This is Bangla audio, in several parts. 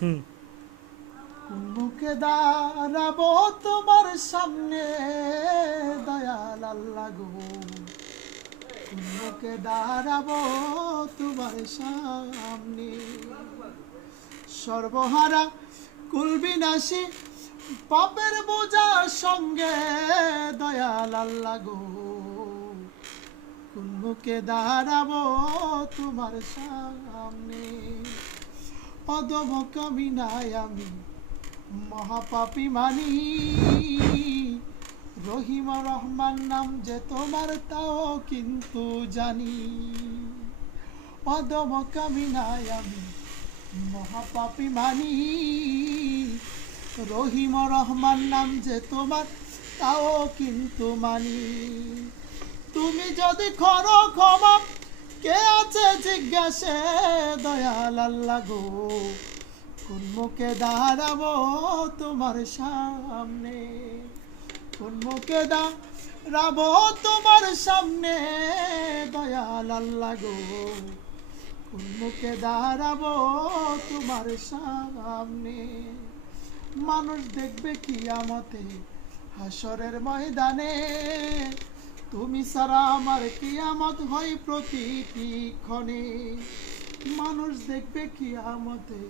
হুম। কোন মুখে দাঁড়াবো তোমার সামনে দয়াল আল্লাহ গো, কোন মুখে দাঁড়াবো তোমার সামনে। সর্বহারা কুলবিনাশী পাপের বোঝার সঙ্গে দয়াল আল্লাহ গো, কোন মুখে দাঁড়াবো তোমার সামনে। অদম কামিনায় আমি মহাপাপী মানি, রহিম রহমান নাম যে তোমার তাও কিন্তু জানি। অদম কামিনায় আমি মহাপাপী মানি, রহিম রহমান নাম যে তোমার তাও কিন্তু মানি। তুমি যদি করো ক্ষমা কে আছে জিজ্ঞাসে দয়াল আল্লাহ গো, কোন মুখে দাঁড়াবো তোমার সামনে, কোন মুখে দাঁড়াবো তোমার সামনে দয়াল আল্লাহ গো, কোন মুখে দাঁড়াবো তোমার সামনে। মানুষ দেখবে কিয়ামতে হাসরের ময়দানে, তুমি ছাড়া আমার কিয়ামত হয় প্রতিটি ক্ষণে। মানুষ দেখবে কিয়ামতে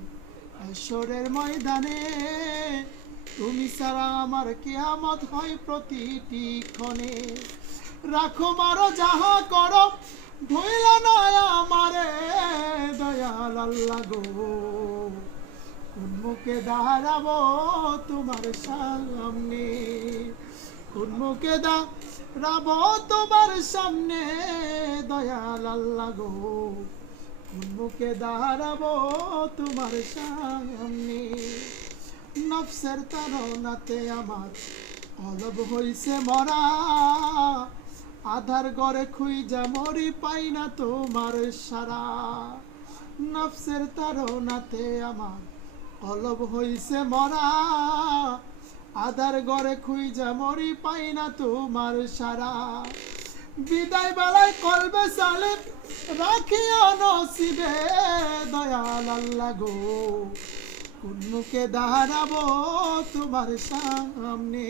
হাসরের ময়দানে, তুমি ছাড়া আমার কিয়ামত হয় প্রতিটি ক্ষণে। রাখো মারো যাহা করো ভইলা না আমারে দয়াল আল্লাহ গো, কোন মুখে দাঁড়াবো তোমার সামনে, কোন মুখে দাঁড়াবো তোমার সামনে দয়াল আল্লাহ গো, কোন মুখে দাঁড়াবো তোমার সামনে। নফসের তাড়নাতে আমার অলব হইছে মরা, আধার ঘরে খুঁজা মরি পাই না তোমার সারা। নফসের তাড়নাতে আমার অলব হইছে মরা, আধার ঘরে খুঁজা মরি পাই না তোমার সারা। বিদায় বেলায় কলবে সালেম রাখিও নসিবে দয়াল আল্লাহ গো, কোন মুখে দাঁড়াবো তোমার সামনে,